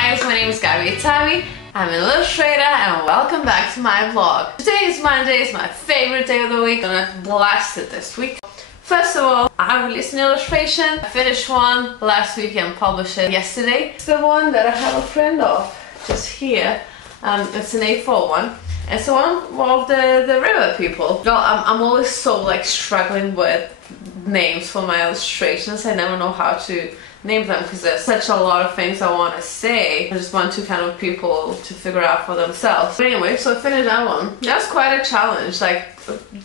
guys, my name is Gabby Itavi. I'm an illustrator and welcome back to my vlog. Today is Monday, it's my favorite day of the week and I've blasted this week. First of all, I released an illustration. I finished one last week and published it yesterday. It's the one that I have a print of just here. It's an A4 one. It's the one of the river people. Well, I'm always so like struggling with names for my illustrations. I never know how to name them because there's such a lot of things I want to say. I just want to kind of people to figure out for themselves. But anyway, so I finished that one. That's quite a challenge, like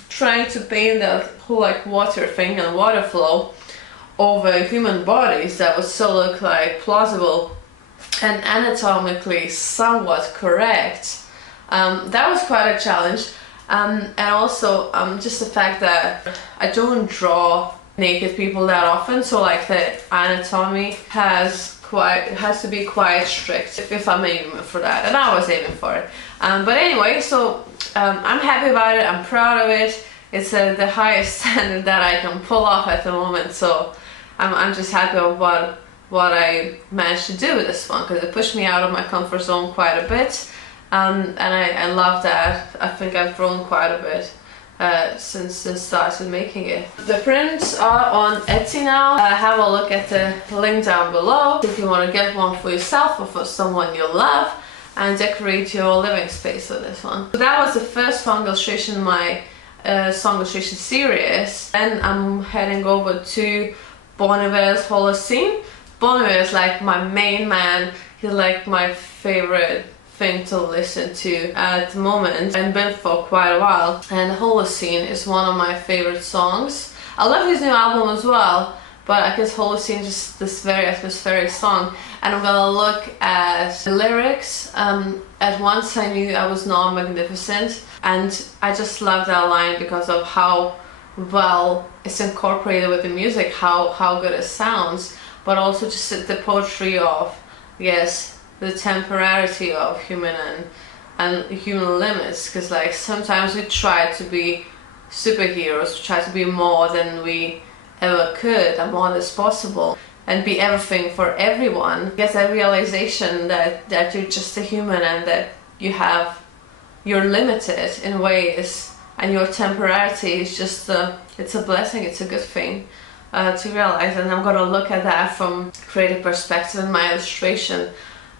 trying to paint that whole like water thing and water flow over human bodies that would still look like plausible and anatomically somewhat correct. That was quite a challenge. And also just the fact that I don't draw naked people that often, so like the anatomy has to be quite strict if I'm aiming for that, and I was aiming for it. But anyway, so I'm happy about it, I'm proud of it. It's the highest standard that I can pull off at the moment, so I'm just happy about what I managed to do with this one because it pushed me out of my comfort zone quite a bit. And I love that. I think I've grown quite a bit since I started making it. The prints are on Etsy now. Have a look at the link down below if you want to get one for yourself or for someone you love and decorate your living space with this one. So that was the first song illustration in my song illustration series. Then I'm heading over to Bon Iver's Holocene. Bon Iver is like my main man. He's like my favorite thing to listen to at the moment and been for quite a while, and Holocene is one of my favorite songs. I love his new album as well, but I guess Holocene is just this very atmospheric song, and I'm gonna look at the lyrics. At once I knew I was not magnificent, and I just love that line because of how well it's incorporated with the music, how good it sounds, but also just the poetry of, yes, the temporality of human and human limits, because like sometimes we try to be superheroes, we try to be more than we ever could and more as possible and be everything for everyone. Get that realization that you're just a human and that you're limited in ways, and your temporality is just it's a blessing, it's a good thing to realize. And I'm gonna look at that from a creative perspective in my illustration.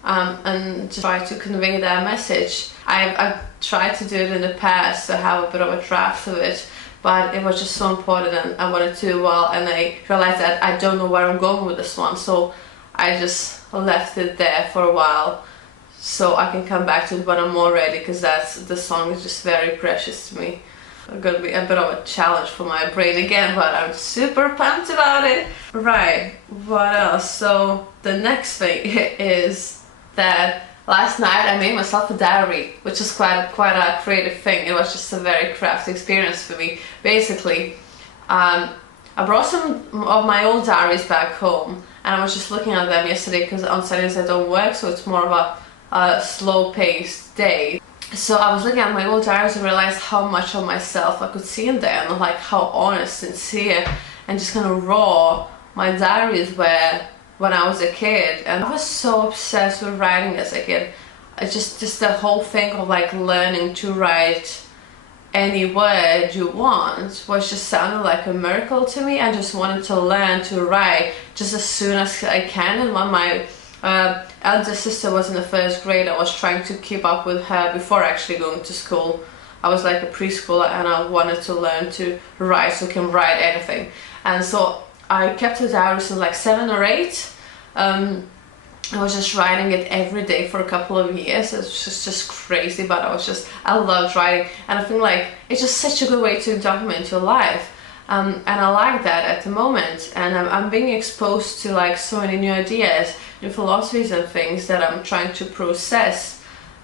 And just try to convey that message. I've tried to do it in the past, to have a bit of a draft of it, but it was just so important and I wanted to do well, and I realized that I don't know where I'm going with this one, so I just left it there for a while so I can come back to it when I'm more ready, because the song is just very precious to me. It's gonna be a bit of a challenge for my brain again, but I'm super pumped about it. Right, what else? So the next thing is that last night I made myself a diary, which is quite a creative thing. It was just a very crafty experience for me. Basically, I brought some of my old diaries back home, and I was just looking at them yesterday because on Saturdays I don't work, so it's more of a slow-paced day. So I was looking at my old diaries and realized how much of myself I could see in there, and like how honest, sincere, and just kind of raw my diaries were when I was a kid. And I was so obsessed with writing as a kid. Just the whole thing of like learning to write any word you want was just sounded like a miracle to me. I just wanted to learn to write just as soon as I can. And when my eldest sister was in the first grade, I was trying to keep up with her before actually going to school. I was like a preschooler and I wanted to learn to write so I can write anything. And so I kept a diary since like 7 or 8. I was just writing it every day for a couple of years. It was just crazy, but I loved writing, and I feel like it's just such a good way to document your life. And I like that at the moment, and I'm being exposed to like so many new ideas, new philosophies and things that I'm trying to process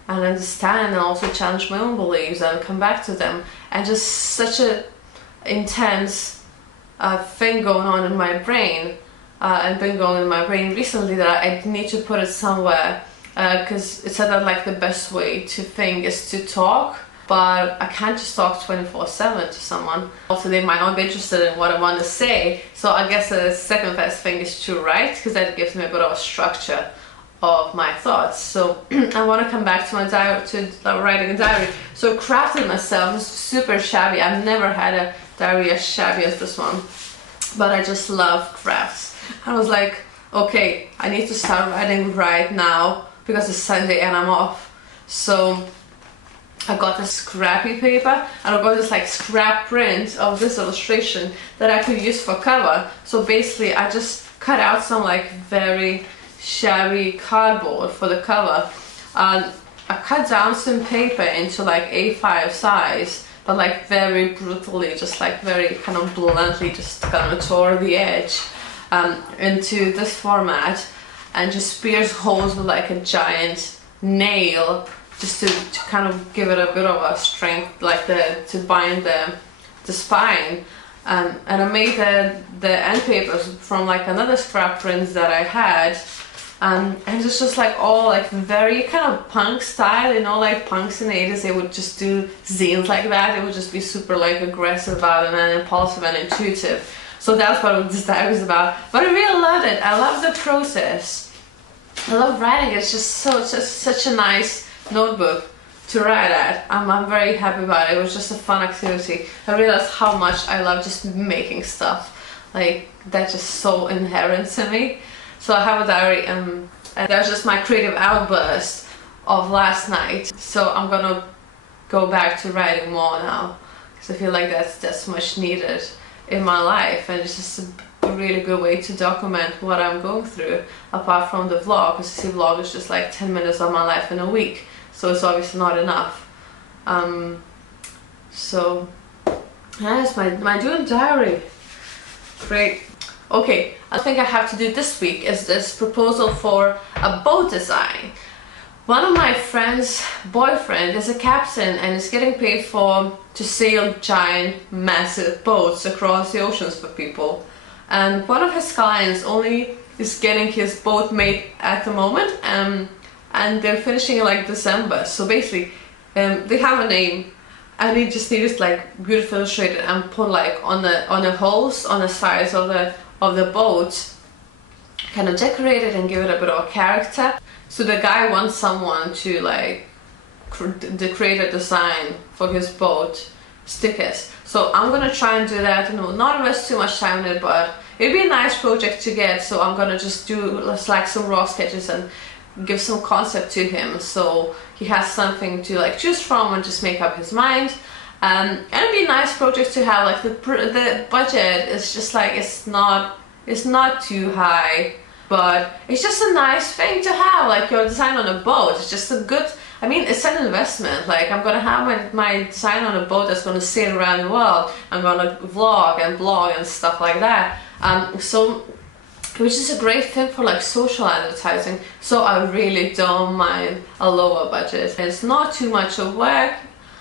and understand, and also challenge my own beliefs and come back to them. And just such a intense thing going on in my brain, and been going in my brain recently, that I need to put it somewhere, because it said that like the best way to think is to talk, but I can't just talk 24/7 to someone. Also, they might not be interested in what I want to say, so I guess the second best thing is to write, because that gives me a bit of a structure of my thoughts. So I want to come back to my diary, to writing a diary. So I crafted myself. It's super shabby. I've never had a diary as shabby as this one, but I just love crafts. I was like, okay, I need to start writing right now because it's Sunday and I'm off. So I got this scrappy paper and I got this like scrap print of this illustration that I could use for cover. So basically I just cut out some like very shabby cardboard for the cover. I cut down some paper into like A5 size, but like very brutally, just like very kind of bluntly, just kind of tore the edge into this format, and just pierced holes with like a giant nail, just to kind of give it a bit of a strength, like to bind the spine. And I made the end papers from like another scrap print that I had, and it's just like all like very kind of punk style, you know, like punks in the 80s, they would just do zines like that. It would just be super like aggressive about it and impulsive and intuitive. So that's what this diary is about. But I really loved it. I love the process. I love writing. It's just such a nice notebook to write at. I'm very happy about it. It was just a fun activity. I realized how much I love just making stuff. Like, that's just so inherent to me. So I have a diary, and that's just my creative outburst of last night. So I'm gonna go back to writing more now, because I feel like that's much needed in my life, and it's just a really good way to document what I'm going through, apart from the vlog, because you see, vlog is just like 10 minutes of my life in a week, so it's obviously not enough. So that's my doing diary. Great. Okay, I think I have to do this week is this proposal for a boat design. One of my friend's boyfriend is a captain and is getting paid to sail giant, massive boats across the oceans for people. And one of his clients only is getting his boat made at the moment, and they're finishing in like December. So basically, they have a name, and he just needed like beautifully illustrated and put like on the holes on the sides of the boat, kind of decorate it and give it a bit of a character. So the guy wants someone to like create a design for his boat stickers. So I'm gonna try and do that, you know, not invest too much time in it, but it'd be a nice project to get. So I'm gonna just do like some raw sketches and give some concept to him, so he has something to like choose from and just make up his mind. And it'd be a nice project to have. Like the budget is just like, it's not too high, but it's just a nice thing to have, like your design on a boat. It's just a good, I mean, it's an investment. Like, I'm gonna have my design on a boat that's gonna sail around the world. I'm gonna vlog and blog and stuff like that. So, which is a great thing for like social advertising. So I really don't mind a lower budget. It's not too much of work,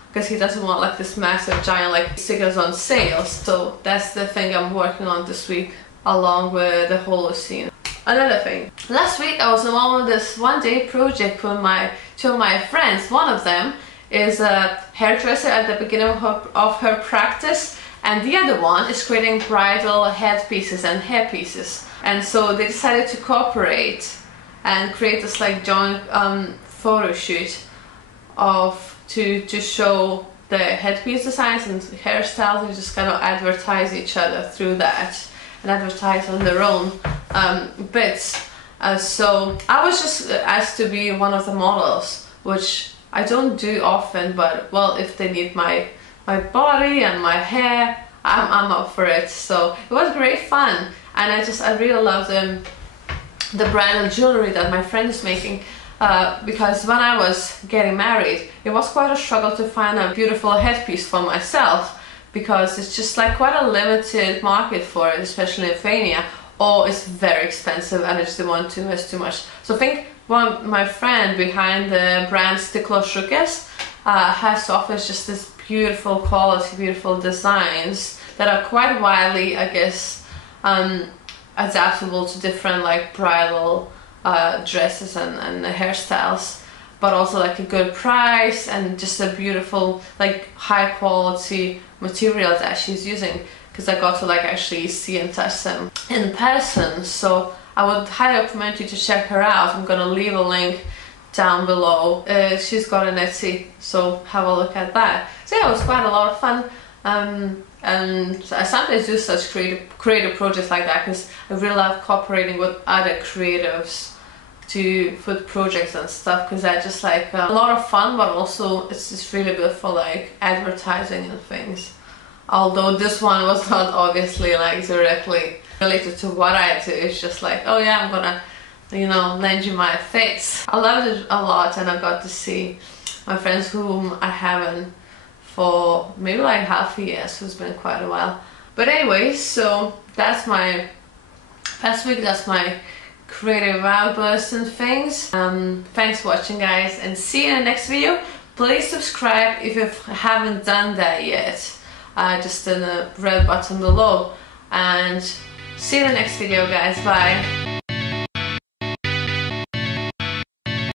because he doesn't want like this massive giant like stickers on sales. So that's the thing I'm working on this week, along with the Holocene. Another thing, last week I was involved with this one-day project with two of my friends. One of them is a hairdresser at the beginning of her practice, and the other one is creating bridal headpieces and hairpieces. And so they decided to cooperate and create this like joint photo shoot to show the headpiece designs and hairstyles, and just kind of advertise each other through that and advertise on their own bits. So I was just asked to be one of the models, which I don't do often, but well, if they need my body and my hair, I'm up for it. So it was great fun, and I really love the bridal jewelry that my friend is making. Because when I was getting married, it was quite a struggle to find a beautiful headpiece for myself, because it's just like quite a limited market for it, especially in Lithuania, or it's very expensive and I just didn't want to invest too much. So I think my friend behind the brand Stiklo Šukės has to offer just this beautiful quality, beautiful designs that are quite widely, I guess, adaptable to different like bridal dresses and hairstyles, but also like a good price and just a beautiful like high quality material that she's using, because I got to like actually see and touch them in person. So I would highly recommend you to check her out. I'm gonna leave a link down below. She's got an Etsy, so have a look at that. So yeah, it was quite a lot of fun. And I sometimes do such creative projects like that because I really love cooperating with other creatives to food projects and stuff, because they're just like a lot of fun, but also it's just really good for like advertising and things. Although this one was not obviously like directly related to what I do. It's just like, oh yeah, I'm gonna, you know, lend you my face. I loved it a lot, and I got to see my friends whom I haven't for maybe like half a year, so it's been quite a while. But anyway, so that's my past week, that's my creative outbursts and things. Thanks for watching, guys, and see you in the next video. Please subscribe if you haven't done that yet, just in the red button below, and see you in the next video, guys. Bye.